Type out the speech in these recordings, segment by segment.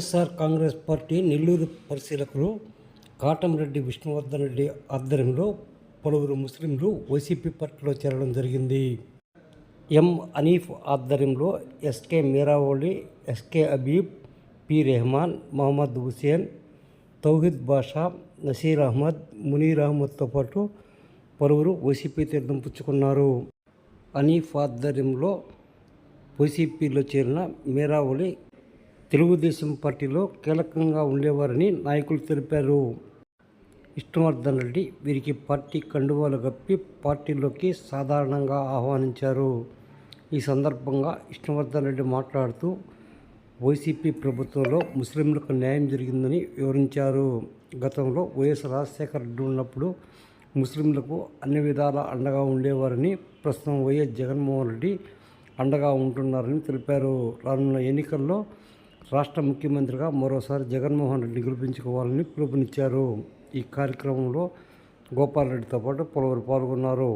YSR Congress party Nellore పరిశీలకులు కాటంరెడ్డి విష్ణువర్ధన్ రెడ్డి ఆధ్వర్యంలో పలువురు ముస్లింలు వైసీపీ పార్టీలో చేరడం జరిగింది. ఎం హనీఫ్ ఆధ్వర్యంలో SK Meeravali, SK Habib, P Rehman, Mohammed Hussain, Tauheed Basha, Naseer Ahmed, Muneer అహ్మద్తో పాటు పలువురు వైసీపీ తీర్థం పుచ్చుకున్నారు. హనీఫ్ ఆధ్వర్యంలో వైసీపీలో చేరిన మీరావళి తెలుగుదేశం పార్టీలో కీలకంగా ఉండేవారని నాయకులు తెలిపారు. విష్ణువర్ధన్ రెడ్డి వీరికి పార్టీ కండువాలు కప్పి పార్టీలోకి సాధారణంగా ఆహ్వానించారు. ఈ సందర్భంగా విష్ణువర్ధన్ రెడ్డి మాట్లాడుతూ వైసీపీ ప్రభుత్వంలో ముస్లింలకు న్యాయం జరిగిందని వివరించారు. గతంలో వైఎస్ రాజశేఖర రెడ్డి ఉన్నప్పుడు ముస్లింలకు అన్ని విధాల అండగా ఉండేవారని, ప్రస్తుతం వైఎస్ జగన్మోహన్ రెడ్డి అండగా ఉంటున్నారని తెలిపారు. రానున్న ఎన్నికల్లో రాష్ట్ర ముఖ్యమంత్రిగా మరోసారి జగన్మోహన్ రెడ్డిని గెలిపించుకోవాలని పిలుపునిచ్చారు. ఈ కార్యక్రమంలో గోపాలరెడ్డితో పాటు పలువురు పాల్గొన్నారు.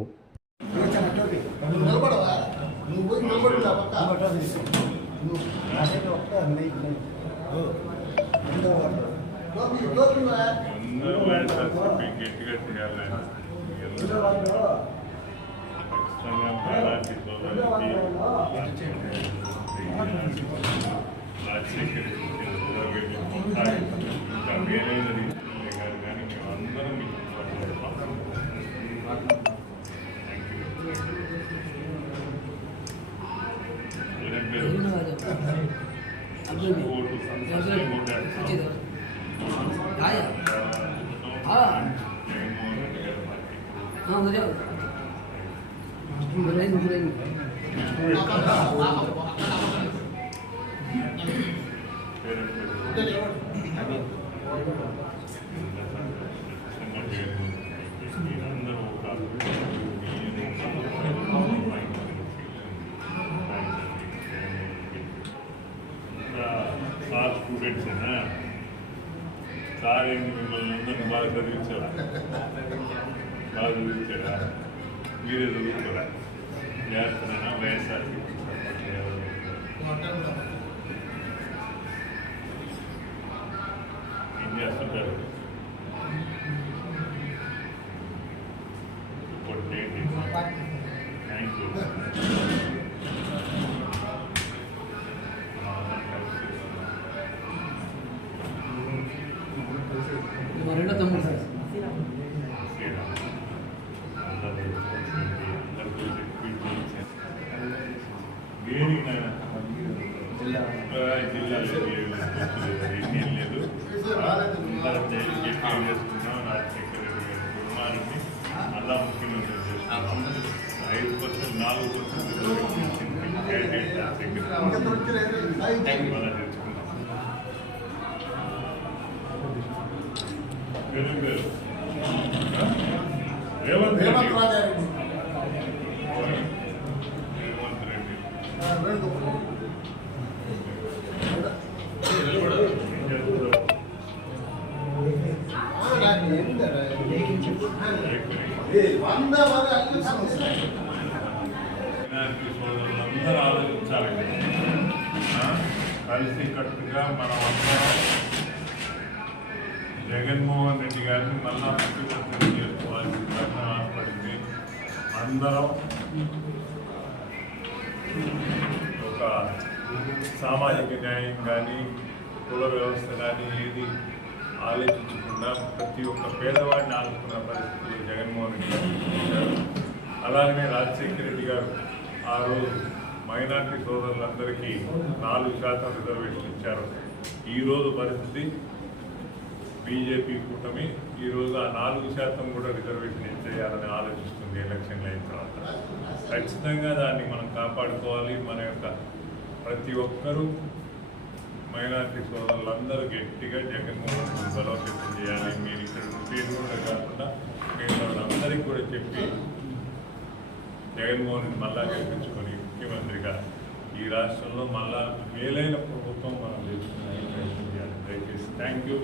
స్టూడెంట్స్ సార్ ఏంటి మిమ్మల్ని అందరినీ బాగా చదివించారా? మీరే చదువుకోరా? చేస్తున్నానా? వైఎస్ఆర్ ఏం చేస్తుంటారు? Thank you. అలా ముఖ్యమంత్రి చేస్తున్నాం. 5% 4% క్యాండిడేట్ అలా తెచ్చుకున్నాం. రేవంత్ రెడ్డి సోదరులందరూ ఆలోచించాలండి. కలిసి కట్టుగా మనం అందరం జగన్మోహన్ రెడ్డి గారిని మళ్ళా ముఖ్యమంత్రి చేసుకోవాల్సిన తరుణం ఏర్పడింది. అందరం ఒక సామాజిక న్యాయం కానీ కుల వ్యవస్థ కానీ ఏది ఆలోచించకుండా ప్రతి ఒక్క పేదవాడిని ఆదుకున్న పరిస్థితులు జగన్మోహన్ రెడ్డి గారు ఇచ్చారు. అలాగనే రాజశేఖర రెడ్డి గారు ఆ రోజు మైనార్టీ సోదరులందరికీ 4% రిజర్వేషన్ ఇచ్చారు. ఈరోజు పరిస్థితి బీజేపీ కూటమి ఈరోజు ఆ 4% కూడా రిజర్వేషన్ ఇచ్చేయాలని ఆలోచిస్తుంది. ఎలక్షన్లు అయిన తర్వాత ఖచ్చితంగా దాన్ని మనం కాపాడుకోవాలి. మన యొక్క ప్రతి ఒక్కరూ మైనార్టీ సోదరులందరూ గట్టిగా జగన్మోహన్ రెడ్డి బలోపేతం చేయాలి. మీరు ఇక్కడ పేరుకుండా కాకుండా మిగతా వాళ్ళందరికీ కూడా చెప్పి జగన్మోహన్ రెడ్డి మళ్ళా గెలిపించుకొని ముఖ్యమంత్రిగా ఈ రాష్ట్రంలో మళ్ళా మేలైన ప్రభుత్వం మనం చేసుకునే ప్రయత్నం చేయాలి. దయచేసి థ్యాంక్ యూ.